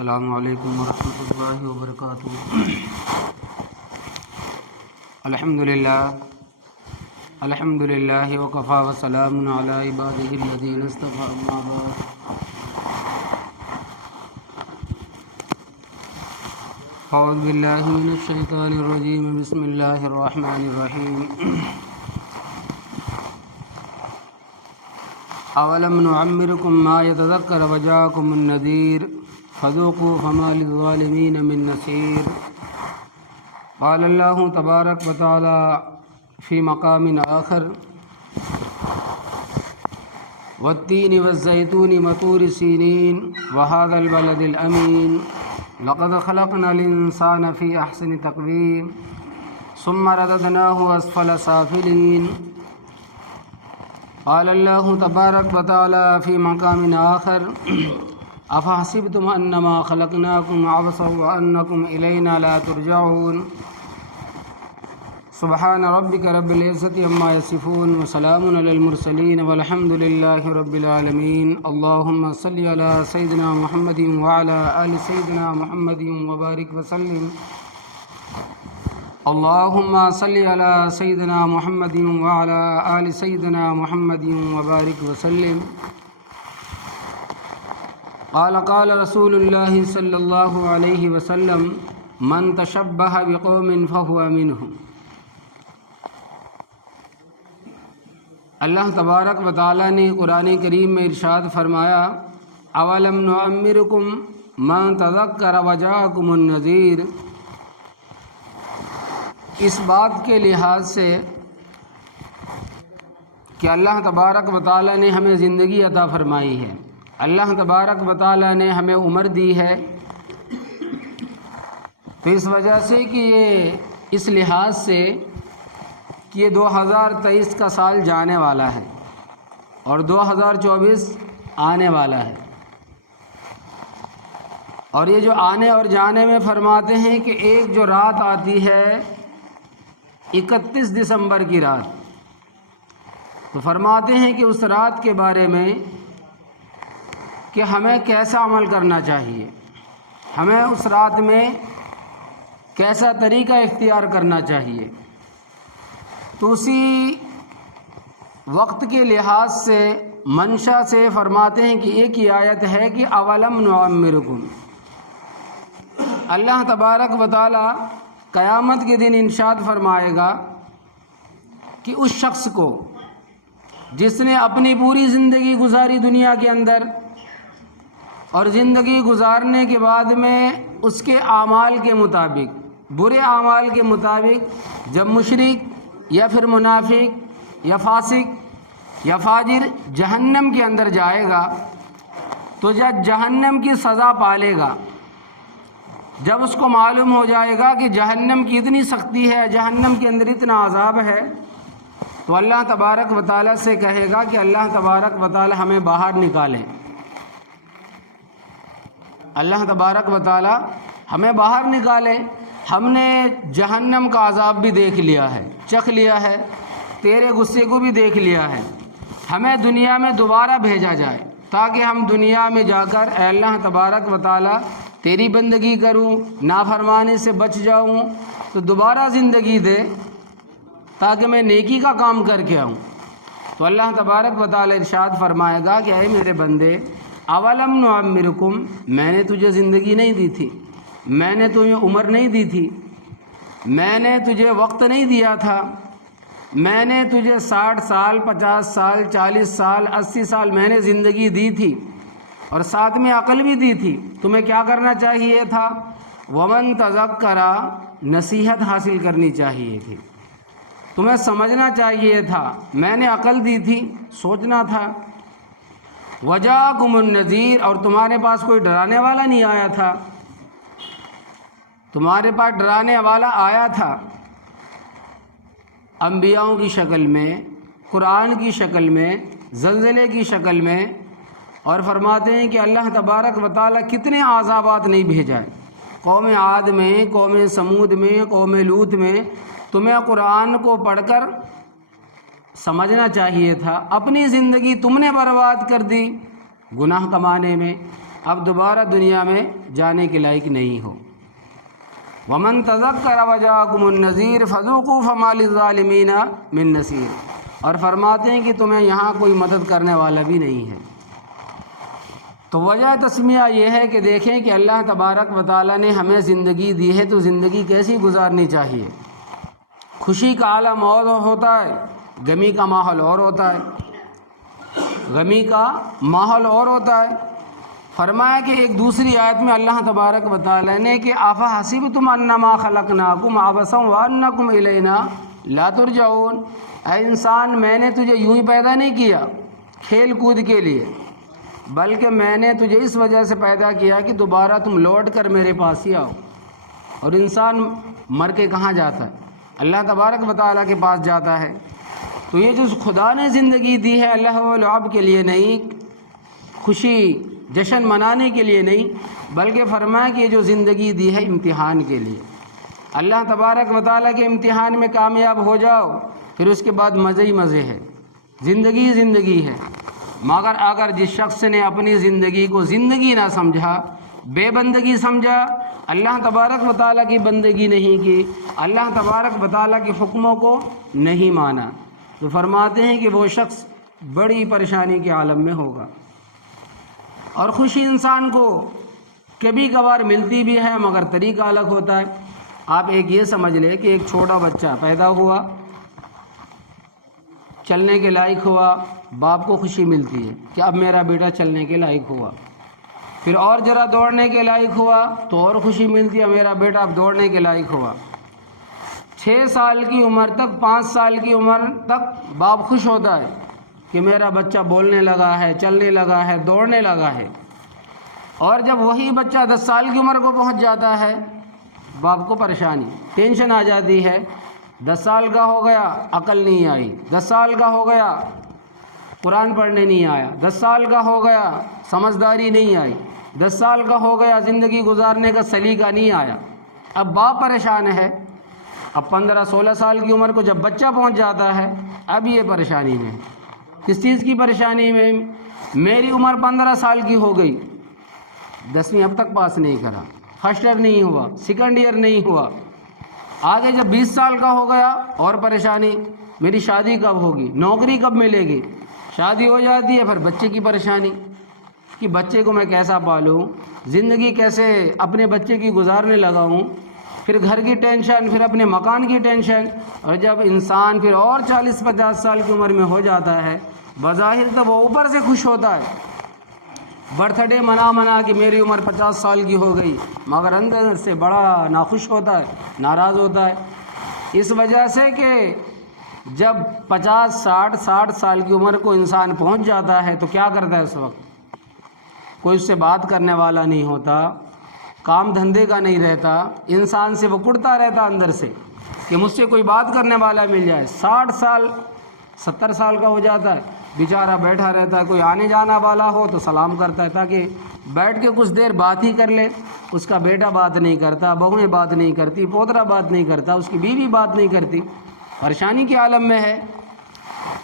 السلام علیکم ورحمۃ اللہ وبرکاتہ۔ الحمد للہ وکفی وسلام علی عبادہ الذین اصطفی، اما بعد۔ اعوذ باللہ من الشیطان الرجیم، بسم اللہ الرحمن الرحیم۔ اولم نعمرکم ما یتذکر وجاءکم النذیر فذوقوا فما للظالمین من نصیر۔ قال اللہ تبارک وتعالی فی مقام آخر: والتین والزیتون وطور سینین وهذا البلد الامین لقد خلقنا الانسان فی احسن تقویم ثم رددناہ اسفل سافلین۔ قال اللہ تبارک وتعالی فی مقام آخر: افحسبتم انما خلقناکم عبثا وانکم الینا لا ترجعون۔ سبحان ربک رب العزت عما یصفون وسلام علی المرسلین والحمد للہ رب العالمین۔ اللہم صلی علی سیدنا محمد وعلی آل سیدنا محمد وبارک وسلم۔ اللہم صلی علی سیدنا محمد وعلی آل سیدنا محمد وبارک وسلم۔ قال رسول اللہ صلی اللہ علیہ وسلم: من تشبہ بقوم فہو منہم۔ اللہ تبارک و تعالیٰ نے قرآن کریم میں ارشاد فرمایا: اولم نعمرکم ما تذکر وجاءکم النذیر۔ اس بات کے لحاظ سے کہ اللہ تبارک و تعالیٰ نے ہمیں زندگی عطا فرمائی ہے، اللہ تبارک و تعالیٰ نے ہمیں عمر دی ہے، تو اس وجہ سے کہ یہ اس لحاظ سے کہ یہ 2023 کا سال جانے والا ہے اور 2024 آنے والا ہے، اور یہ جو آنے اور جانے میں فرماتے ہیں کہ ایک جو رات آتی ہے 31 دسمبر کی رات، تو فرماتے ہیں کہ اس رات کے بارے میں کہ ہمیں کیسا عمل کرنا چاہیے، ہمیں اس رات میں کیسا طریقہ اختیار کرنا چاہیے۔ تو اسی وقت کے لحاظ سے منشا سے فرماتے ہیں کہ ایک ہی آیت ہے کہ اولم نعمرکم۔ اللہ تبارک و تعالی قیامت کے دن ارشاد فرمائے گا کہ اس شخص کو جس نے اپنی پوری زندگی گزاری دنیا کے اندر، اور زندگی گزارنے کے بعد میں اس کے اعمال کے مطابق، برے اعمال کے مطابق جب مشرک یا پھر منافق یا فاسق یا فاجر جہنم کے اندر جائے گا، تو جب جہنم کی سزا پالے گا، جب اس کو معلوم ہو جائے گا کہ جہنم کی اتنی سختی ہے، جہنم کے اندر اتنا عذاب ہے، تو اللہ تبارک و تعالیٰ سے کہے گا کہ اللہ تبارک و تعالیٰ ہمیں باہر نکالیں، اللہ تبارک و تعالیٰ ہمیں باہر نکالے، ہم نے جہنم کا عذاب بھی دیکھ لیا ہے، چکھ لیا ہے، تیرے غصے کو بھی دیکھ لیا ہے، ہمیں دنیا میں دوبارہ بھیجا جائے تاکہ ہم دنیا میں جا کر اے اللہ تبارک و تعالیٰ تیری بندگی کروں، نافرمانی سے بچ جاؤں، تو دوبارہ زندگی دے تاکہ میں نیکی کا کام کر کے آؤں۔ تو اللہ تبارک و تعالیٰ ارشاد فرمائے گا کہ اے میرے بندے، اولم نعمرکم، میں نے تجھے زندگی نہیں دی تھی، میں نے تمہیں عمر نہیں دی تھی، میں نے تجھے وقت نہیں دیا تھا، میں نے تجھے 60 سال 50 سال 40 سال 80 سال میں نے زندگی دی تھی، اور ساتھ میں عقل بھی دی تھی۔ تمہیں کیا کرنا چاہیے تھا؟ ومن تذکر، نصیحت حاصل کرنی چاہیے تھی، تمہیں سمجھنا چاہیے تھا، میں نے عقل دی تھی، سوچنا تھا۔ وجاءکم النذیر، اور تمہارے پاس کوئی ڈرانے والا نہیں آیا تھا، تمہارے پاس ڈرانے والا آیا تھا انبیاؤں کی شکل میں، قرآن کی شکل میں، زلزلے کی شکل میں، اور فرماتے ہیں کہ اللہ تبارک و تعالیٰ کتنے عذابات نہیں بھیجائے، قوم عاد میں، قوم سمود میں، قوم لوط میں۔ تمہیں قرآن کو پڑھ کر سمجھنا چاہیے تھا، اپنی زندگی تم نے برباد کر دی گناہ کمانے میں، اب دوبارہ دنیا میں جانے کے لائق نہیں ہو۔ ومن تذکر وجاءکم النذیر فذوقوا فما للظالمین من نصیر، اور فرماتے ہیں کہ تمہیں یہاں کوئی مدد کرنے والا بھی نہیں ہے۔ تو وجہ تسمیہ یہ ہے کہ دیکھیں کہ اللہ تبارک و تعالیٰ نے ہمیں زندگی دی ہے تو زندگی کیسی گزارنی چاہیے۔ خوشی کا عالم اور ہوتا ہے، غمی کا ماحول اور ہوتا ہے، غمی کا ماحول اور ہوتا ہے۔ فرمایا کہ ایک دوسری آیت میں اللہ تبارک و تعالیٰ نے کہ افحسبتم انما خلقناکم عبثا وانکم الینا لا ترجعون، اے انسان میں نے تجھے یوں ہی پیدا نہیں کیا کھیل کود کے لیے، بلکہ میں نے تجھے اس وجہ سے پیدا کیا کہ دوبارہ تم لوٹ کر میرے پاس ہی آؤ۔ اور انسان مر کے کہاں جاتا ہے؟ اللہ تبارک و تعالیٰ کے پاس جاتا ہے۔ تو یہ جو خدا نے زندگی دی ہے اللہ و لعب کے لیے نہیں، خوشی جشن منانے کے لیے نہیں، بلکہ فرمایا کہ یہ جو زندگی دی ہے امتحان کے لیے۔ اللہ تبارک و تعالیٰ کے امتحان میں کامیاب ہو جاؤ، پھر اس کے بعد مزے ہی مزے ہے، زندگی زندگی ہے۔ مگر اگر جس شخص نے اپنی زندگی کو زندگی نہ سمجھا، بے بندگی سمجھا، اللہ تبارک و تعالیٰ کی بندگی نہیں کی، اللہ تبارک و تعالیٰ کے حکموں کو نہیں مانا، تو فرماتے ہیں کہ وہ شخص بڑی پریشانی کے عالم میں ہوگا۔ اور خوشی انسان کو کبھی کبھار ملتی بھی ہے مگر طریقہ الگ ہوتا ہے۔ آپ ایک یہ سمجھ لیں کہ ایک چھوٹا بچہ پیدا ہوا، چلنے کے لائق ہوا، باپ کو خوشی ملتی ہے کہ اب میرا بیٹا چلنے کے لائق ہوا۔ پھر اور ذرا دوڑنے کے لائق ہوا تو اور خوشی ملتی ہے، میرا بیٹا اب دوڑنے کے لائق ہوا۔ 6 سال کی عمر تک، 5 سال کی عمر تک باپ خوش ہوتا ہے کہ میرا بچہ بولنے لگا ہے، چلنے لگا ہے، دوڑنے لگا ہے۔ اور جب وہی بچہ 10 سال کی عمر کو پہنچ جاتا ہے، باپ کو پریشانی، ٹینشن آ جاتی ہے۔ 10 سال کا ہو گیا، عقل نہیں آئی، 10 سال کا ہو گیا، قرآن پڑھنے نہیں آیا، 10 سال کا ہو گیا، سمجھداری نہیں آئی، 10 سال کا ہو گیا، زندگی گزارنے کا سلیقہ نہیں آیا۔ اب باپ پریشان ہے۔ اب 15-16 سال کی عمر کو جب بچہ پہنچ جاتا ہے، اب یہ پریشانی میں، کس چیز کی پریشانی میں؟ میری عمر 15 سال کی ہو گئی، 10ویں اب تک پاس نہیں کرا، فرسٹ ایئر نہیں ہوا، سیکنڈ ایئر نہیں ہوا۔ آگے جب 20 سال کا ہو گیا اور پریشانی، میری شادی کب ہوگی، نوکری کب ملے گی؟ شادی ہو جاتی ہے، پھر بچے کی پریشانی کہ بچے کو میں کیسا پالوں، زندگی کیسے اپنے بچے کی گزارنے لگا ہوں، پھر گھر کی ٹینشن، پھر اپنے مکان کی ٹینشن۔ اور جب انسان پھر اور 40-50 سال کی عمر میں ہو جاتا ہے، بظاہر تو وہ اوپر سے خوش ہوتا ہے، برتھ ڈے منا کہ میری عمر 50 سال کی ہو گئی، مگر اندر سے بڑا ناخوش ہوتا ہے، ناراض ہوتا ہے، اس وجہ سے کہ جب 50-60 سال کی عمر کو انسان پہنچ جاتا ہے تو کیا کرتا ہے؟ اس وقت کوئی اس سے بات کرنے والا نہیں ہوتا، کام دھندے کا نہیں رہتا، انسان سے وہ کڑتا رہتا اندر سے کہ مجھ سے کوئی بات کرنے والا مل جائے۔ 60 سال 70 سال کا ہو جاتا ہے، بیچارہ بیٹھا رہتا ہے، کوئی آنے جانا والا ہو تو سلام کرتا ہے تاکہ بیٹھ کے کچھ دیر بات ہی کر لے۔ اس کا بیٹا بات نہیں کرتا، بہویں بات نہیں کرتی، پوترا بات نہیں کرتا، اس کی بیوی بات نہیں کرتی، پریشانی کے عالم میں ہے۔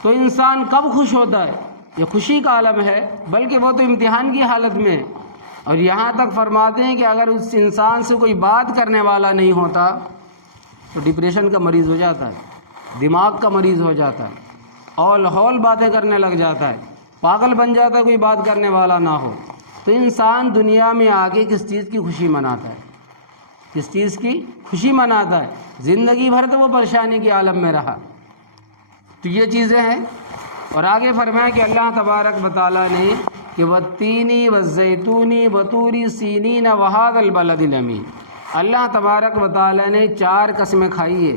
تو انسان کب خوش ہوتا ہے؟ یہ خوشی کا عالم ہے، بلکہ وہ تو امتحان کی حالت میں ہے۔ اور یہاں تک فرماتے ہیں کہ اگر اس انسان سے کوئی بات کرنے والا نہیں ہوتا تو ڈپریشن کا مریض ہو جاتا ہے، دماغ کا مریض ہو جاتا ہے، اول ہول باتیں کرنے لگ جاتا ہے، پاگل بن جاتا ہے کوئی بات کرنے والا نہ ہو۔ تو انسان دنیا میں آگے کس چیز کی خوشی مناتا ہے؟ کس چیز کی خوشی مناتا ہے؟ زندگی بھر تو وہ پریشانی کے عالم میں رہا۔ تو یہ چیزیں ہیں۔ اور آگے فرمایا کہ اللہ تبارک و تعالیٰ نے کہ والتینی والزیتونی وطور سینین وہذا البلد الامین، اللہ تبارک و تعالیٰ نے 4 قسمیں کھائی ہے۔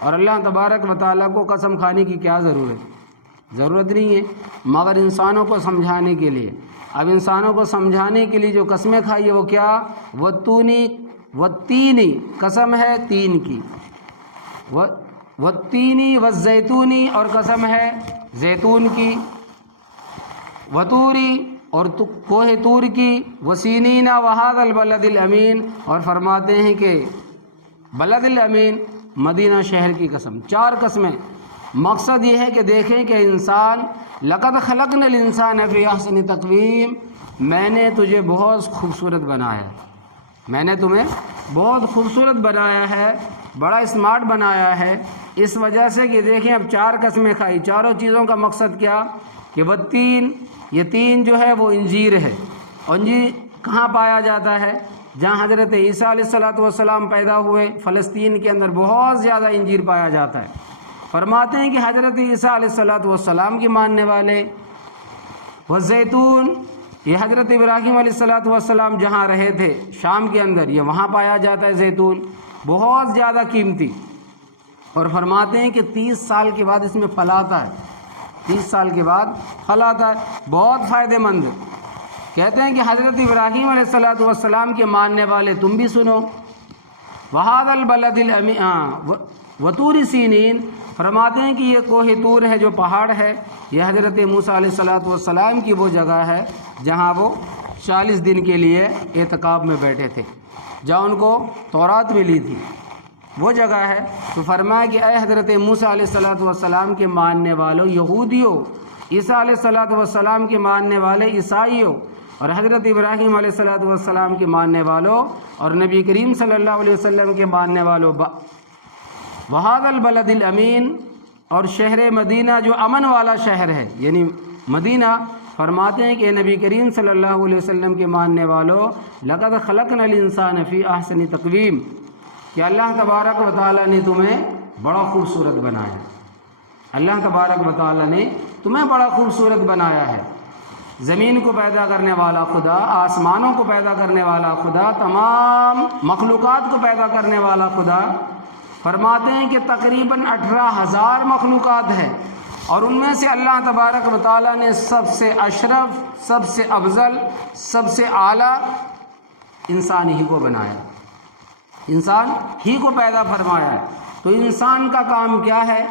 اور اللہ تبارک و تعالیٰ کو قسم کھانے کی کیا ضرورت نہیں ہے، مگر انسانوں کو سمجھانے کے لیے۔ اب انسانوں کو سمجھانے کے لیے جو قسمیں کھائی ہے وہ کیا؟ والتینی قسم ہے 3 کی، والتینی والزیتونی اور قسم ہے زیتون کی، وطوری اور کوہ طور کی، وسینین وہذا البلد الامین، اور فرماتے ہیں کہ بلد الامین مدینہ شہر کی قسم۔ 4 قسمیں۔ مقصد یہ ہے کہ دیکھیں کہ انسان لقد خلقنا الانسان فی احسن تقویم، میں نے تجھے بہت خوبصورت بنایا ہے، میں نے تمہیں بہت خوبصورت بنایا ہے، بڑا اسمارٹ بنایا ہے، اس وجہ سے کہ دیکھیں اب 4 قسمیں کھائی، چاروں چیزوں کا مقصد کیا کہ والتین، یہ تین جو ہے وہ انجیر ہے، اور انجیر کہاں پایا جاتا ہے؟ جہاں حضرت عیسیٰ علیہ السلام پیدا ہوئے، فلسطین کے اندر بہت زیادہ انجیر پایا جاتا ہے۔ فرماتے ہیں کہ حضرت عیسیٰ علیہ السلام کے ماننے والے، والزیتون، یہ حضرت ابراہیم علیہ السلام جہاں رہے تھے شام کے اندر، یہ وہاں پایا جاتا ہے زیتون، بہت زیادہ قیمتی۔ اور فرماتے ہیں کہ 30 سال کے بعد اس میں پھل آتا ہے، 30 سال کے بعد پھل آتا ہے، بہت فائدہ مند۔ کہتے ہیں کہ حضرت ابراہیم علیہ السلام کے ماننے والے تم بھی سنو، وَهَذَا الْبَلَدِ الْأَمِينِ وَطُورِ سِینِین، فرماتے ہیں کہ یہ کوہ طور ہے جو پہاڑ ہے، یہ حضرت موسیٰ علیہ السلام کی وہ جگہ ہے جہاں وہ 40 دن کے لیے اعتکاف میں بیٹھے تھے، جہاں ان کو تورات ملی تھی، وہ جگہ ہے۔ تو فرمایا کہ اے حضرت موسیٰ علیہ السلام کے ماننے والوں یہودیوں، عیسیٰ علیہ السلام کے ماننے والے عیسائیوں، اور حضرت ابراہیم علیہ السلام کے ماننے والوں، اور نبی کریم صلی اللہ علیہ وسلم کے ماننے والوں، وَهَذَا الْبَلَدِ الْأَمِينِ، اور شہر مدینہ جو امن والا شہر ہے، یعنی مدینہ، فرماتے ہیں کہ نبی کریم صلی اللہ علیہ وسلم کے ماننے والوں، لَقَدْ خَلَقْنَا الْإِنسَانَ فِي أَحْسَنِ تَقْوِيمٍ، کہ اللہ تبارک و تعالیٰ نے تمہیں بڑا خوبصورت بنایا، اللہ تبارک و تعالیٰ نے تمہیں بڑا خوبصورت بنایا ہے۔ زمین کو پیدا کرنے والا خدا، آسمانوں کو پیدا کرنے والا خدا، تمام مخلوقات کو پیدا کرنے والا خدا، فرماتے ہیں کہ تقریباً 18,000 مخلوقات ہیں، اور ان میں سے اللہ تبارک و تعالیٰ نے سب سے اشرف، سب سے افضل، سب سے اعلیٰ انسان ہی کو بنایا، انسان ہی کو پیدا فرمایا ہے۔ تو انسان کا کام کیا ہے؟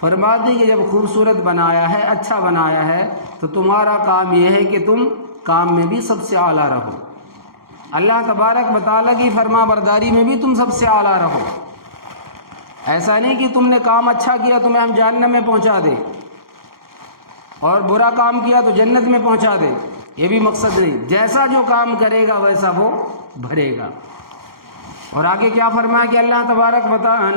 فرماتے ہیں کہ جب خوبصورت بنایا ہے، اچھا بنایا ہے، تو تمہارا کام یہ ہے کہ تم کام میں بھی سب سے اعلیٰ رہو، اللہ تبارک و تعالیٰ کی فرما برداری میں بھی تم سب سے اعلیٰ رہو۔ ایسا نہیں کہ تم نے کام اچھا کیا تمہیں ہم جہنم میں پہنچا دے، اور برا کام کیا تو جنت میں پہنچا دے، یہ بھی مقصد نہیں، جیسا جو کام کرے گا ویسا وہ بھرے گا۔ اور آگے کیا فرمایا کہ اللہ تبارک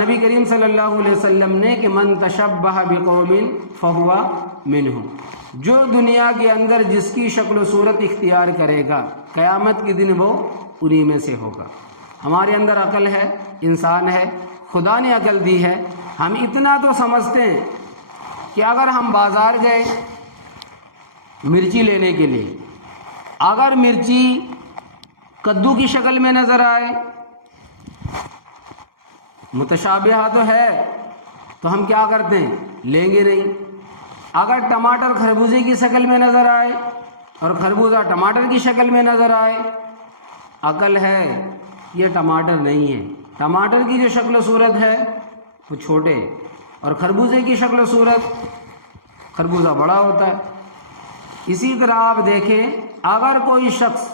نبی کریم صلی اللہ علیہ وسلم نے کہ من تشبہ بقوم فہو منہم، جو دنیا کے اندر جس کی شکل و صورت اختیار کرے گا قیامت کے دن وہ انہی میں سے ہوگا۔ ہمارے اندر عقل ہے، انسان ہے، خدا نے عقل دی ہے، ہم اتنا تو سمجھتے ہیں کہ اگر ہم بازار گئے مرچی لینے کے لیے، اگر مرچی کدو کی شکل میں نظر آئے، متشابہہ تو ہے، تو ہم کیا کرتے ہیں؟ لیں گے نہیں۔ اگر ٹماٹر خربوزے کی شکل میں نظر آئے اور خربوزہ ٹماٹر کی شکل میں نظر آئے، عقل ہے یہ ٹماٹر نہیں ہے، ٹماٹر کی جو شکل و صورت ہے وہ چھوٹے، اور خربوزے کی شکل و صورت خربوزہ بڑا ہوتا ہے۔ اسی طرح آپ دیکھیں، اگر کوئی شخص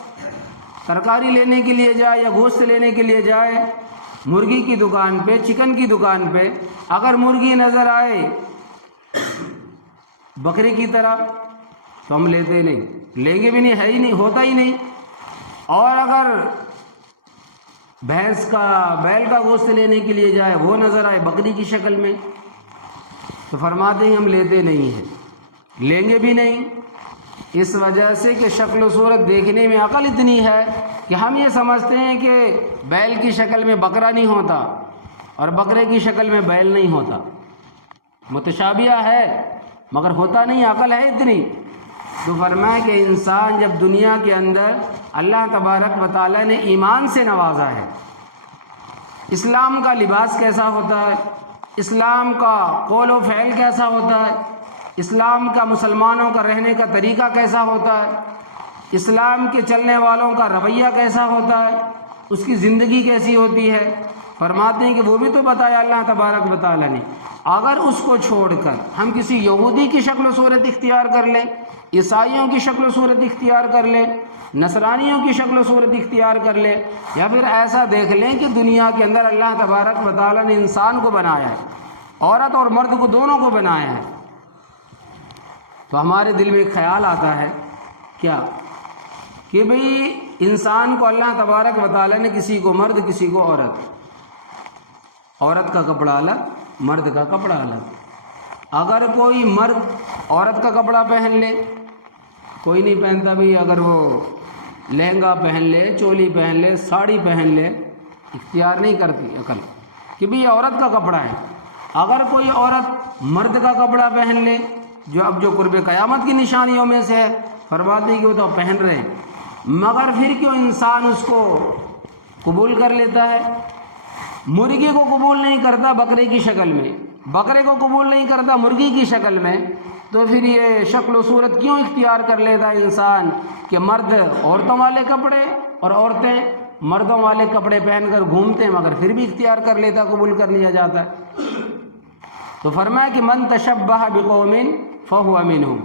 ترکاری لینے کے لیے جائے یا گوشت لینے کے لیے جائے، مرغی کی دکان پہ، چکن کی دکان پہ، اگر مرغی نظر آئے بکرے کی طرح تو ہم لیتے نہیں، لیں گے بھی نہیں، ہے ہی نہیں، ہوتا ہی نہیں۔ اور اگر بھینس کا، بیل کا گوشت لینے کے لیے جائے، وہ نظر آئے بکری کی شکل میں، تو فرماتے ہیں ہم لیتے نہیں ہیں، لیں گے بھی نہیں، اس وجہ سے کہ شکل و صورت دیکھنے میں عقل اتنی ہے کہ ہم یہ سمجھتے ہیں کہ بیل کی شکل میں بکرا نہیں ہوتا اور بکرے کی شکل میں بیل نہیں ہوتا، متشابہہ ہے مگر ہوتا نہیں، عقل ہے اتنی۔ تو فرمایا کہ انسان جب دنیا کے اندر اللہ تبارک و تعالیٰ نے ایمان سے نوازا ہے، اسلام کا لباس کیسا ہوتا ہے، اسلام کا قول و فعل کیسا ہوتا ہے، اسلام کا مسلمانوں کا رہنے کا طریقہ کیسا ہوتا ہے، اسلام کے چلنے والوں کا رویہ کیسا ہوتا ہے، اس کی زندگی کیسی ہوتی ہے، فرماتے ہیں کہ وہ بھی تو بتایا اللہ تبارک و تعالیٰ نے۔ اگر اس کو چھوڑ کر ہم کسی یہودی کی شکل و صورت اختیار کر لیں، عیسائیوں کی شکل و صورت اختیار کر لیں، نصرانیوں کی شکل و صورت اختیار کر لیں، یا پھر ایسا دیکھ لیں کہ دنیا کے اندر اللہ تبارک و تعالیٰ نے انسان کو بنایا ہے، عورت اور مرد کو دونوں کو بنایا ہے، تو ہمارے دل میں ایک خیال آتا ہے کیا کہ بھئی انسان کو اللہ تبارک و تعالیٰ نے کسی کو مرد کسی کو عورت کا کپڑا الگ مرد کا کپڑا الگ۔ اگر کوئی مرد عورت کا کپڑا پہن لے، کوئی نہیں پہنتا بھئی، اگر وہ لہنگا پہن لے، چولی پہن لے، ساڑی پہن لے، اختیار نہیں کرتی عقل کہ بھئی یہ عورت کا کپڑا ہے۔ اگر کوئی عورت مرد کا کپڑا پہن لے، جو قرب قیامت کی نشانیوں میں سے ہے، فرماتے ہیں کہ وہ تو پہن رہے ہیں، مگر پھر کیوں انسان اس کو قبول کر لیتا ہے؟ مرغی کو قبول نہیں کرتا بکرے کی شکل میں، بکرے کو قبول نہیں کرتا مرغی کی شکل میں، تو پھر یہ شکل و صورت کیوں اختیار کر لیتا ہے انسان کہ مرد عورتوں والے کپڑے اور عورتیں مردوں والے کپڑے پہن کر گھومتے ہیں، مگر پھر بھی اختیار کر لیتا، قبول کر لیا جاتا ہے۔ تو فرمایا کہ من تشبہ بقوم فہو منہم،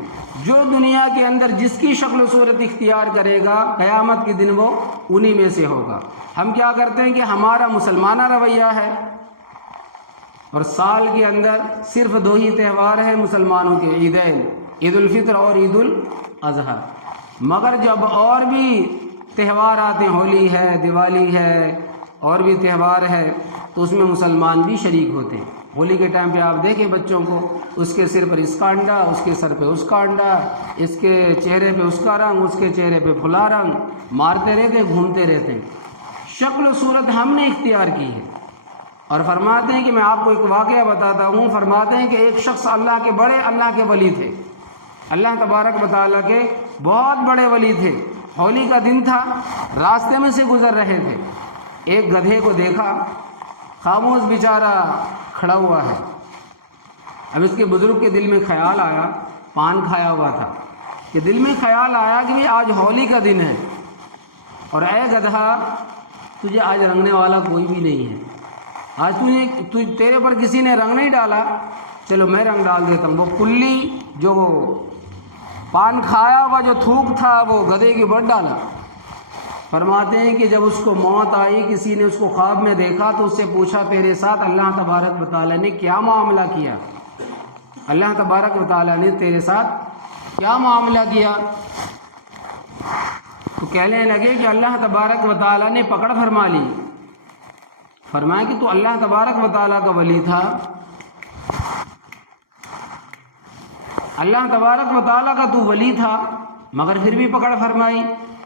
جو دنیا کے اندر جس کی شکل و صورت اختیار کرے گا قیامت کے دن وہ انہی میں سے ہوگا۔ ہم کیا کرتے ہیں کہ ہمارا مسلمانہ رویہ ہے، اور سال کے اندر صرف 2 ہی تہوار ہیں مسلمانوں کے، عیدین، عید الفطر اور عید الاضحیٰ، مگر جب اور بھی تہوار آتے ہیں، ہولی ہے، دیوالی ہے، اور بھی تہوار ہے، تو اس میں مسلمان بھی شریک ہوتے ہیں۔ ہولی کے ٹائم پہ آپ دیکھیں بچوں کو، اس کے سر پر اس کا انڈا، اس کے سر پہ اس کا انڈا، اس کے چہرے پہ اس کا رنگ، اس کے چہرے پہ پھلا رنگ، مارتے رہتے ہیں، گھومتے رہتے ہیں۔ شکل و صورت ہم نے اختیار کی ہے۔ اور فرماتے ہیں کہ میں آپ کو ایک واقعہ بتاتا ہوں، فرماتے ہیں کہ ایک شخص اللہ کے بڑے اللہ کے ولی تھے، اللہ تبارک و تعالیٰ کے بہت بڑے ولی تھے۔ ہولی کا دن تھا، راستے میں سے گزر رہے تھے، ایک گدھے کو دیکھا، خاموش بیچارہ کھڑا ہوا ہے۔ اب اس کے بزرگ کے دل میں خیال آیا، پان کھایا ہوا تھا، کہ دل میں خیال آیا کہ آج ہولی کا دن ہے، اور اے گدھا تجھے آج رنگنے والا کوئی بھی نہیں ہے، آج تیرے پر کسی نے رنگ نہیں ڈالا، چلو میں رنگ ڈال دیتا ہوں۔ وہ کلی جو پان کھایا ہوا جو تھوک تھا وہ گدھے کے بٹ ڈالا۔ فرماتے ہیں کہ جب اس کو موت آئی، کسی نے اس کو خواب میں دیکھا تو اس سے پوچھا تیرے ساتھ اللہ تبارک و تعالیٰ نے کیا معاملہ کیا؟ اللہ تبارک و تعالیٰ نے تیرے ساتھ کیا معاملہ کیا؟ تو کہنے لگے کہ اللہ تبارک و تعالیٰ نے پکڑ فرما لی۔ فرمایا کہ تو اللہ تبارک و تعالیٰ کا ولی تھا، اللہ تبارک و تعالیٰ کا تو ولی تھا، مگر پھر بھی پکڑ فرمائی۔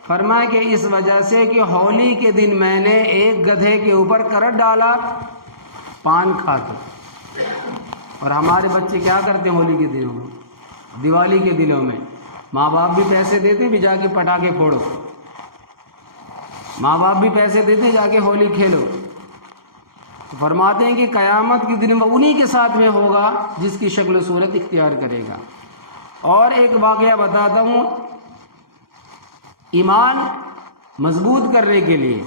فرمایا کہ اس وجہ سے کہ ہولی کے دن میں نے ایک گدھے کے اوپر کرٹ ڈالا پان کھا کے۔ اور ہمارے بچے کیا کرتے ہیں ہولی کے دنوں میں، دیوالی کے دنوں میں؟ ماں باپ بھی پیسے دیتے بھی جا کے پٹاخے پھوڑو، ماں باپ بھی پیسے دیتے جا کے ہولی کھیلو۔ فرماتے ہیں کہ قیامت کے دن وہ انہی کے ساتھ میں ہوگا جس کی شکل و صورت اختیار کرے گا۔ اور ایک واقعہ بتاتا ہوں ایمان مضبوط کرنے کے لیے،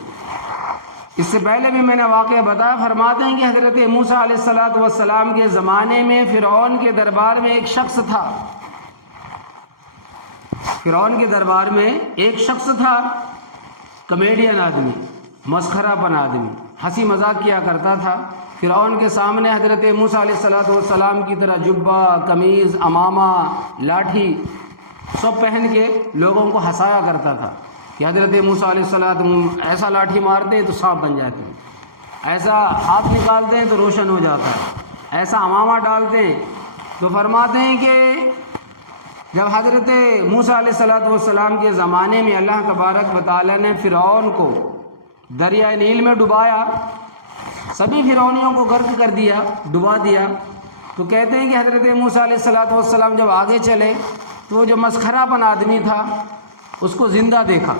اس سے پہلے بھی میں نے واقعہ بتایا۔ فرماتے ہیں کہ حضرت موسیٰ علیہ السلام کے زمانے میں فرعون کے دربار میں ایک شخص تھا، فرعون کے دربار میں ایک شخص تھا، کمیڈین آدمی، مسخرہ پن آدمی، ہنسی مذاق کیا کرتا تھا۔ فرعون کے سامنے حضرت موسیٰ علیہ السلام کی طرح جبہ، قمیض، عمامہ، لاٹھی سب پہن کے لوگوں کو ہنسایا کرتا تھا کہ حضرت موسیٰ علیہ السلام ایسا لاٹھی مارتے ہیں تو سانپ بن جاتے ہیں، ایسا ہاتھ نکالتے ہیں تو روشن ہو جاتا ہے، ایسا عمامہ ڈالتے ہیں۔ تو فرماتے ہیں کہ جب حضرت موسیٰ علیہ السلام کے زمانے میں اللہ تبارک و تعالیٰ نے فرعون کو دریائے نیل میں ڈبایا، سبھی فرعونیوں کو غرق کر دیا، ڈبا دیا، تو کہتے ہیں کہ حضرت موسیٰ علیہ السلام جب آگے چلے تو وہ جو مسخرہ پن آدمی تھا اس کو زندہ دیکھا۔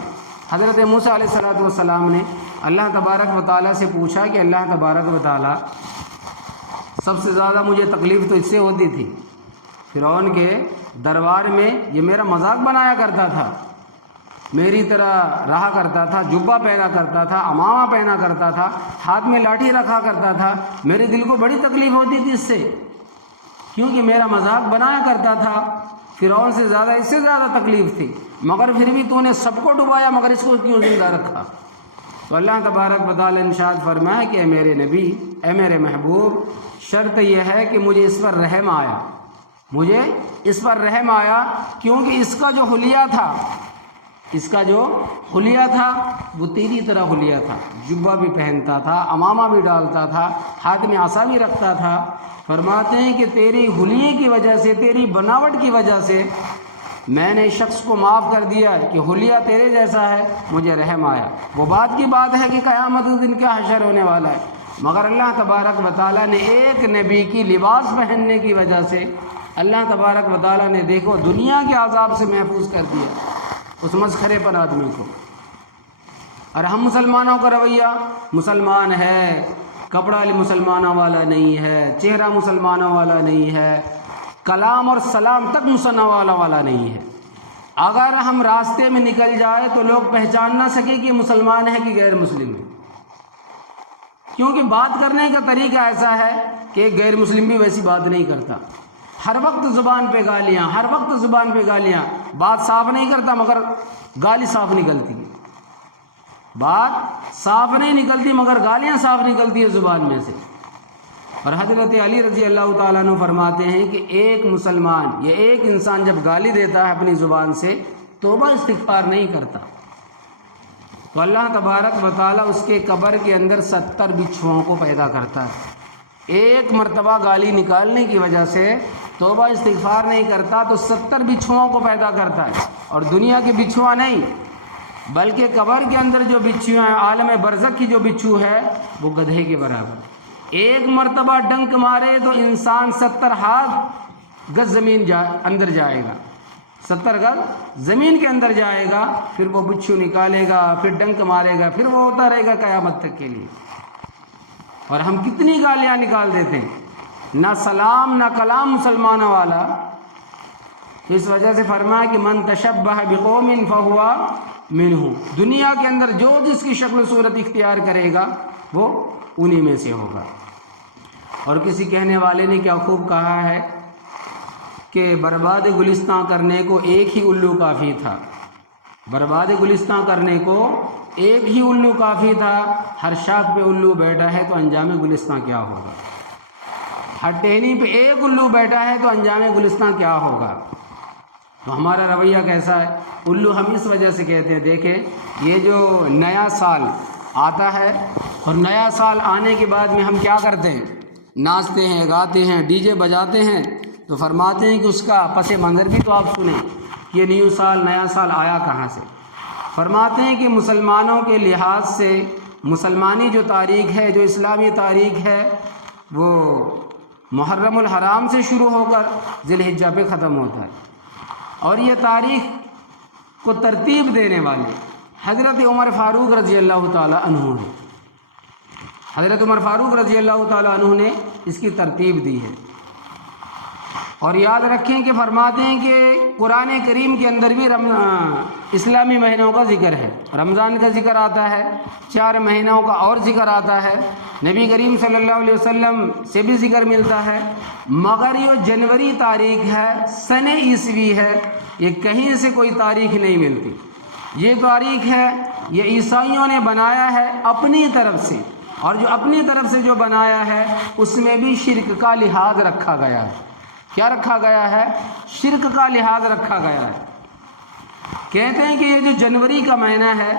حضرت موسیٰ علیہ السلام نے اللہ تبارک و تعالیٰ سے پوچھا کہ اللہ تبارک و تعالیٰ، سب سے زیادہ مجھے تکلیف تو اس سے ہوتی تھی، فرعون کے دربار میں یہ میرا مذاق بنایا کرتا تھا، میری طرح رہا کرتا تھا، جبہ پہنا کرتا تھا، عمامہ پہنا کرتا تھا، ہاتھ میں لاٹھی رکھا کرتا تھا، میرے دل کو بڑی تکلیف ہوتی تھی اس سے، کیونکہ میرا مذاق بنایا کرتا تھا، فرعون سے زیادہ اس سے زیادہ تکلیف تھی، مگر پھر بھی تو نے سب کو ڈبایا، مگر اس کو کیوں زندہ رکھا؟ تو اللہ تبارک و تعالیٰ نے ارشاد فرمایا کہ اے میرے نبی، اے میرے محبوب، شرط یہ ہے کہ مجھے اس پر رحم آیا، مجھے اس پر رحم آیا، کیونکہ اس کا جو حلیہ تھا، اس کا جو حلیہ تھا وہ تیری طرح حلیہ تھا، جبہ بھی پہنتا تھا، امامہ بھی ڈالتا تھا، ہاتھ میں عصا بھی رکھتا تھا۔ فرماتے ہیں کہ تیری حلیے کی وجہ سے، تیری بناوٹ کی وجہ سے میں نے شخص کو معاف کر دیا کہ حلیہ تیرے جیسا ہے، مجھے رحم آیا۔ وہ بات کی بات ہے کہ قیامت کے دن کیا حشر ہونے والا ہے، مگر اللہ تبارک و تعالیٰ نے ایک نبی کی لباس پہننے کی وجہ سے اللہ تبارک و تعالیٰ نے دیکھو دنیا کے عذاب سے محفوظ کر دیا اس مسخرے پر آدمی کو۔ اور ہم مسلمانوں کا رویہ، مسلمان ہے، کپڑا مسلمانوں والا نہیں ہے، چہرہ مسلمانوں والا نہیں ہے، کلام اور سلام تک مسلمانوں والا نہیں ہے۔ اگر ہم راستے میں نکل جائے تو لوگ پہچان نہ سکے کہ مسلمان ہے کہ غیر مسلم ہے، کیونکہ بات کرنے کا طریقہ ایسا ہے کہ ایک غیر مسلم بھی ویسی بات نہیں کرتا، ہر وقت زبان پہ گالیاں، ہر وقت زبان پہ گالیاں، بات صاف نہیں کرتا مگر گالی صاف نکلتی ہے، بات صاف نہیں نکلتی مگر گالیاں صاف نکلتی ہے زبان میں سے۔ اور حضرت علی رضی اللہ تعالیٰ عنہ فرماتے ہیں کہ ایک مسلمان یا ایک انسان جب گالی دیتا ہے اپنی زبان سے توبہ استغفار نہیں کرتا تو اللہ تبارک و تعالیٰ اس کے قبر کے اندر 70 بچھوؤں کو پیدا کرتا ہے۔ ایک مرتبہ گالی نکالنے کی وجہ سے توبہ استغفار نہیں کرتا تو 70 بچھوؤں کو پیدا کرتا ہے، اور دنیا کے بچھوا نہیں بلکہ قبر کے اندر جو بچھو ہیں، عالم برزخ کی جو بچھو ہے وہ گدھے کے برابر۔ ایک مرتبہ ڈنک مارے تو انسان 70 ہاتھ گز زمین اندر جائے گا، 70 گز زمین کے اندر جائے گا، پھر وہ بچھو نکالے گا، پھر ڈنک مارے گا، پھر وہ ہوتا رہے گا قیامت تک کے لیے۔ اور ہم کتنی گالیاں نکال دیتے ہیں، نہ سلام نہ کلام مسلمانوں والا۔ اس وجہ سے فرمایا کہ من تشبہ بقوم فہو منہ، دنیا کے اندر جو جس کی شکل و صورت اختیار کرے گا وہ انہی میں سے ہوگا۔ اور کسی کہنے والے نے کیا خوب کہا ہے کہ برباد گلستان کرنے کو ایک ہی الو کافی تھا، برباد گلستان کرنے کو ایک ہی الو کافی تھا، ہر شاخ پہ الو بیٹھا ہے تو انجام گلستان کیا ہوگا، ہر ٹہنی پہ ایک الو بیٹھا ہے تو انجام گلستان کیا ہوگا۔ تو ہمارا رویہ کیسا ہے؟ الو ہم اس وجہ سے کہتے ہیں، دیکھیں یہ جو نیا سال آتا ہے اور نیا سال آنے کے بعد میں ہم کیا کرتے ہیں، ناچتے ہیں، گاتے ہیں، ڈی جے بجاتے ہیں، تو فرماتے ہیں کہ اس کا پس منظر بھی تو آپ سنیں، یہ نیو سال نیا سال آیا کہاں سے۔ فرماتے ہیں کہ مسلمانوں کے لحاظ سے مسلمانی جو تاریخ ہے، جو اسلامی تاریخ ہے، وہ محرم الحرام سے شروع ہو کر ذی الحجہ پہ ختم ہوتا ہے، اور یہ تاریخ کو ترتیب دینے والے حضرت عمر فاروق رضی اللہ تعالیٰ عنہ ہیں۔ حضرت عمر فاروق رضی اللہ تعالیٰ عنہ نے اس کی ترتیب دی ہے۔ اور یاد رکھیں کہ فرماتے ہیں کہ قرآن کریم کے اندر بھی اسلامی مہینوں کا ذکر ہے، رمضان کا ذکر آتا ہے، 4 مہینوں کا اور ذکر آتا ہے، نبی کریم صلی اللہ علیہ وسلم سے بھی ذکر ملتا ہے، مگر یہ جنوری تاریخ ہے، سن عیسوی ہے، یہ کہیں سے کوئی تاریخ نہیں ملتی۔ یہ تاریخ ہے یہ عیسائیوں نے بنایا ہے اپنی طرف سے، اور جو اپنی طرف سے جو بنایا ہے اس میں بھی شرک کا لحاظ رکھا گیا ہے۔ کیا رکھا گیا ہے؟ شرک کا لحاظ رکھا گیا ہے۔ کہتے ہیں کہ یہ جو جنوری کا مہینہ ہے،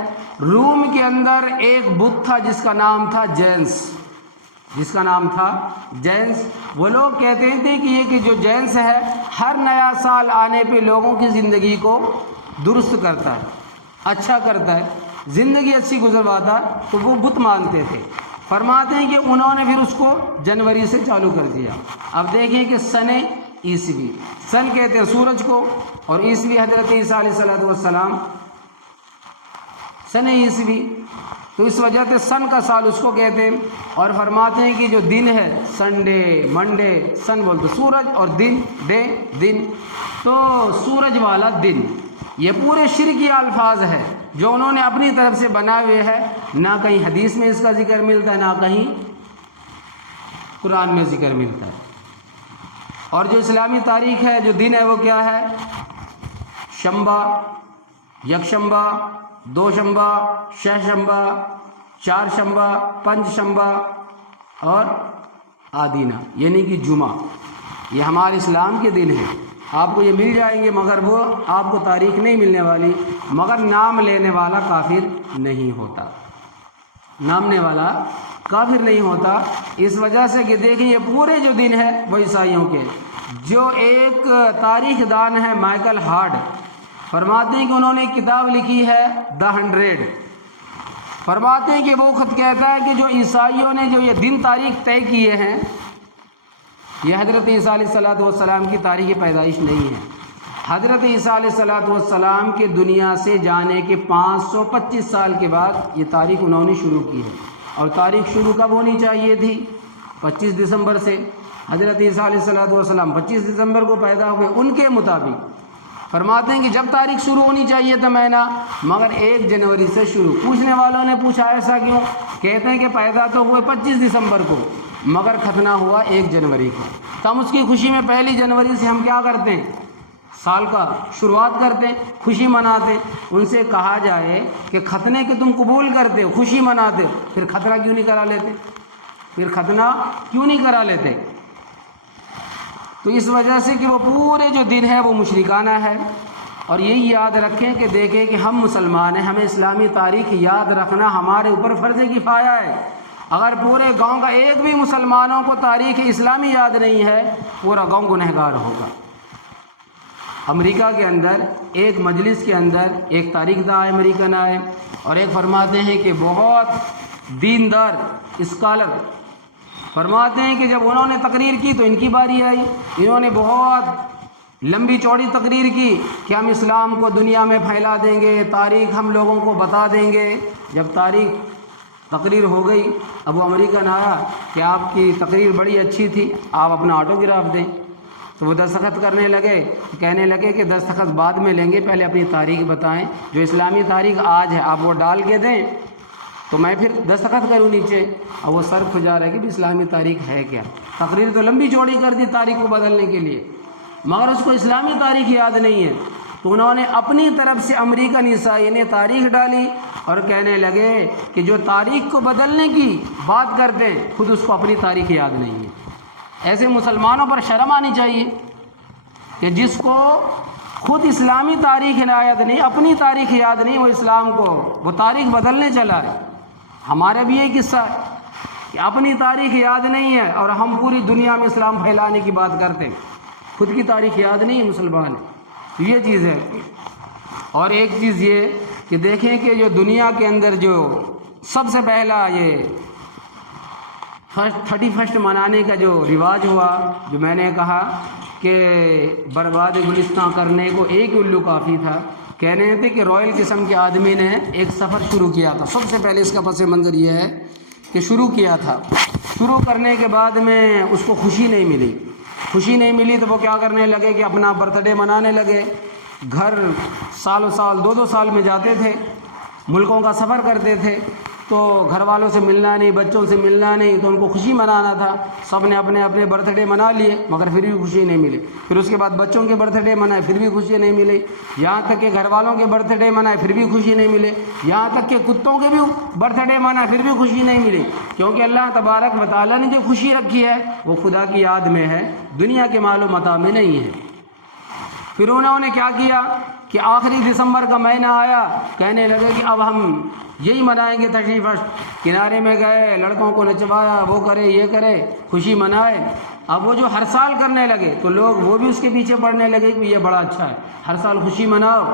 روم کے اندر ایک بت تھا جس کا نام تھا جینس، جس کا نام تھا جینس۔ وہ لوگ کہتے تھے کہ یہ کہ جو جینس ہے ہر نیا سال آنے پہ لوگوں کی زندگی کو درست کرتا ہے، اچھا کرتا ہے، زندگی اچھی گزرواتا، تو وہ بت مانتے تھے۔ فرماتے ہیں کہ انہوں نے پھر اس کو جنوری سے چالو کر دیا۔ اب دیکھیں کہ سن عیسوی، سن کہتے ہیں سورج کو، اور عیسوی حضرت عیسیٰ علیہ السلام، سن عیسوی، تو اس وجہ سے سن کا سال اس کو کہتے ہیں۔ اور فرماتے ہیں کہ جو دن ہے سنڈے، منڈے، سن بولتے سورج، اور دن ڈے دن، تو سورج والا دن، یہ پورے شرکی الفاظ ہے جو انہوں نے اپنی طرف سے بنائے ہوئے ہیں، نہ کہیں حدیث میں اس کا ذکر ملتا ہے، نہ کہیں قرآن میں ذکر ملتا ہے۔ اور جو اسلامی تاریخ ہے، جو دن ہے، وہ کیا ہے؟ شنبہ، یکشنبہ، دوشنبہ، شہشنبہ، چارشنبہ، پنج شنبہ اور آدینہ، یعنی کہ جمعہ، یہ ہمارے اسلام کے دن ہیں۔ آپ کو یہ مل جائیں گے، مگر وہ آپ کو تاریخ نہیں ملنے والی، مگر نام لینے والا کافر نہیں ہوتا، نامنے والا کافر نہیں ہوتا۔ اس وجہ سے کہ دیکھیں یہ پورے جو دن ہے وہ عیسائیوں کے، جو ایک تاریخ دان ہے مائیکل ہارڈ، فرماتے ہیں کہ انہوں نے ایک کتاب لکھی ہے دا 100، فرماتے ہیں کہ وہ خود کہتا ہے کہ جو عیسائیوں نے جو یہ دن تاریخ طے کیے ہیں، یہ حضرت عیسیٰ علیہ الصلوۃ والسلام کی تاریخ پیدائش نہیں ہے۔ حضرت عیسیٰ علیہ الصلوۃ والسلام کے دنیا سے جانے کے 525 سال کے بعد یہ تاریخ انہوں نے شروع کی ہے، اور تاریخ شروع کب ہونی چاہیے تھی؟ 25 دسمبر سے۔ حضرت عیسیٰ علیہ الصلوۃ والسلام 25 دسمبر کو پیدا ہوئے، ان کے مطابق فرماتے ہیں کہ جب تاریخ شروع ہونی چاہیے تھا مہینہ، مگر 1 جنوری سے شروع۔ پوچھنے والوں نے پوچھا ایسا کیوں؟ کہتے ہیں کہ پیدا تو ہوئے 25 دسمبر کو، مگر ختنہ ہوا 1 جنوری کو۔ تو ہم اس کی خوشی میں 1 جنوری سے ہم کیا کرتے ہیں؟ سال کا شروعات کرتے ہیں، خوشی مناتے ہیں۔ ان سے کہا جائے کہ ختنے کے تم قبول کرتے ہو، خوشی مناتے ہو، پھر ختنہ کیوں نہیں کرا لیتے؟ پھر ختنہ کیوں نہیں کرا لیتے؟ تو اس وجہ سے کہ وہ پورے جو دن ہے وہ مشرکانہ ہے۔ اور یہی یاد رکھیں کہ دیکھیں کہ ہم مسلمان ہیں، ہمیں اسلامی تاریخ یاد رکھنا ہمارے اوپر فرض کفایہ ہے۔ اگر پورے گاؤں کا ایک بھی مسلمانوں کو تاریخ اسلامی یاد نہیں ہے، پورا گاؤں گنہگار ہوگا۔ امریکہ کے اندر ایک مجلس کے اندر ایک تاریخ داں امریکن آئے، اور ایک فرماتے ہیں کہ بہت دیندار اسکالر، فرماتے ہیں کہ جب انہوں نے تقریر کی تو ان کی باری آئی۔ انہوں نے بہت لمبی چوڑی تقریر کی کہ ہم اسلام کو دنیا میں پھیلا دیں گے، تاریخ ہم لوگوں کو بتا دیں گے۔ جب تقریر ہو گئی، اب وہ امریکن آیا کہ آپ کی تقریر بڑی اچھی تھی، آپ اپنا آٹوگراف دیں۔ تو وہ دستخط کرنے لگے، کہنے لگے کہ دستخط بعد میں لیں گے، پہلے اپنی تاریخ بتائیں، جو اسلامی تاریخ آج ہے آپ وہ ڈال کے دیں تو میں پھر دستخط کروں نیچے۔ اب وہ سر کھجا رہا ہے کہ اسلامی تاریخ ہے کیا؟ تقریر تو لمبی چوڑی کر دی تاریخ کو بدلنے کے لیے، مگر اس کو اسلامی تاریخ یاد نہیں ہے۔ تو انہوں نے اپنی طرف سے امریکن عیسائی نے تاریخ ڈالی اور کہنے لگے کہ جو تاریخ کو بدلنے کی بات کرتے ہیں خود اس کو اپنی تاریخ یاد نہیں ہے۔ ایسے مسلمانوں پر شرم آنی چاہیے کہ جس کو خود اسلامی تاریخ یاد نہیں، اپنی تاریخ یاد نہیں، وہ اسلام کو وہ تاریخ بدلنے چلا ہے۔ ہمارا بھی یہ قصہ ہے کہ اپنی تاریخ یاد نہیں ہے اور ہم پوری دنیا میں اسلام پھیلانے کی بات کرتے ہیں، خود کی تاریخ یاد نہیں ہے مسلمان، یہ چیز ہے۔ اور ایک چیز یہ کہ دیکھیں کہ جو دنیا کے اندر جو سب سے پہلا یہ 31 منانے کا جو رواج ہوا، جو میں نے کہا کہ برباد گلستان کرنے کو ایک الو کافی تھا، کہنے تھے کہ رائل قسم کے آدمی نے ایک سفر شروع کیا تھا۔ سب سے پہلے اس کا پس منظر یہ ہے کہ شروع کیا تھا، شروع کرنے کے بعد میں اس کو خوشی نہیں ملی تو وہ کیا کرنے لگے کہ اپنا برتھ ڈے منانے لگے۔ گھر سالوں سال 2 سال میں جاتے تھے، ملکوں کا سفر کرتے تھے، تو گھر والوں سے ملنا نہیں، بچوں سے ملنا نہیں، تو ان کو خوشی منانا تھا۔ سب نے اپنے اپنے برتھ ڈے منا لیے، مگر پھر بھی خوشی نہیں ملی۔ پھر اس کے بعد بچوں کے برتھ ڈے منائے، پھر بھی خوشی نہیں ملی۔ یہاں تک کہ گھر والوں کے برتھ ڈے منائے، پھر بھی خوشی نہیں ملے۔ یہاں تک کہ کتوں کے بھی برتھ ڈے منائے، پھر بھی خوشی نہیں ملی، کیونکہ اللہ تبارک و تعالیٰ نے جو خوشی رکھی ہے وہ خدا کی یاد میں ہے، دنیا کے مال و متاع میں نہیں ہے۔ پھر انہوں نے کیا کیا کہ آخری دسمبر کا مہینہ آیا، کہنے لگے کہ اب ہم یہی منائیں گے 31۔ کنارے میں گئے، لڑکوں کو نچوایا، وہ کرے یہ کرے، خوشی منائے۔ اب وہ جو ہر سال کرنے لگے تو لوگ وہ بھی اس کے پیچھے پڑنے لگے کہ یہ بڑا اچھا ہے، ہر سال خوشی مناؤ۔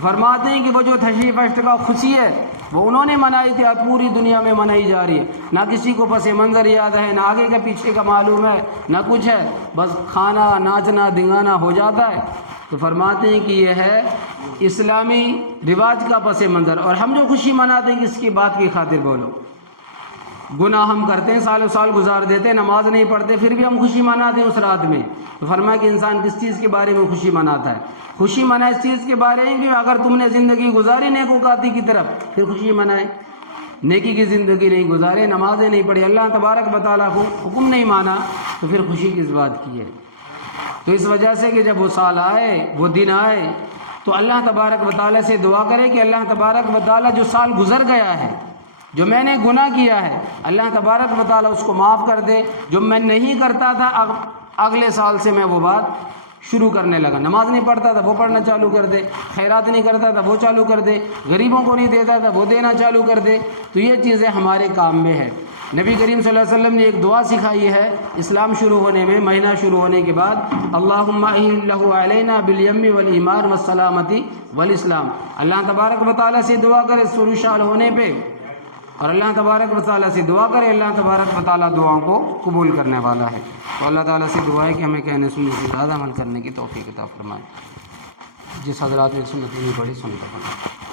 فرماتے ہیں کہ وہ جو 31 کا خوشی ہے وہ انہوں نے منائی تھی، اب پوری دنیا میں منائی جا رہی ہے۔ نہ کسی کو پس منظر یاد ہے، نہ آگے کا پیچھے کا معلوم ہے، نہ کچھ ہے، بس کھانا ناچنا دنگانا ہو جاتا ہے۔ تو فرماتے ہیں کہ یہ ہے اسلامی رواج کا پس منظر۔ اور ہم جو خوشی مناتے ہیں کس کی بات کی خاطر؟ بولو، گناہ ہم کرتے ہیں، سالوں سال گزار دیتے ہیں، نماز نہیں پڑھتے، پھر بھی ہم خوشی مناتے ہیں اس رات میں۔ تو فرمایا کہ انسان کس چیز کے بارے میں خوشی مناتا ہے؟ خوشی منائے اس چیز کے بارے میں کہ اگر تم نے زندگی گزاری نیکوکاتی کی طرف، پھر خوشی منائے۔ نیکی کی زندگی نہیں گزارے، نمازیں نہیں پڑھی، اللہ تبارک و تعالیٰ کو حکم نہیں مانا، تو پھر خوشی کس بات کی ہے؟ تو اس وجہ سے کہ جب وہ سال آئے، وہ دن آئے، تو اللہ تبارک و تعالیٰ سے دعا کرے کہ اللہ تبارک و تعالیٰ جو سال گزر گیا ہے، جو میں نے گناہ کیا ہے، اللہ تبارک و تعالیٰ اس کو معاف کر دے۔ جو میں نہیں کرتا تھا اگلے سال سے میں وہ بات شروع کرنے لگا. نماز نہیں پڑھتا تھا وہ پڑھنا چالو کر دے, خیرات نہیں کرتا تھا وہ چالو کر دے, غریبوں کو نہیں دیتا تھا وہ دینا چالو کر دے. تو یہ چیزیں ہمارے کام میں ہے. نبی کریم صلی اللہ علیہ وسلم نے ایک دعا سکھائی ہے اسلام شروع ہونے میں, مہینہ شروع ہونے کے بعد, اللہم اہل علینا بالیمن والایمان والسلامتی والاسلام. اللہ تبارک و تعالیٰ سے دعا کرے شروع سال ہونے پہ, اور اللہ تبارک و تعالیٰ سے دعا کرے, اللہ تبارک و تعالیٰ دعاؤں کو قبول کرنے والا ہے. تو اللہ تعالیٰ سے دعا ہے کہ ہمیں کہنے سننے سے زیادہ عمل کرنے کی توفیق عطا فرمائے. جس حضرات نے سنت نہیں پڑھی سنت پڑھیں.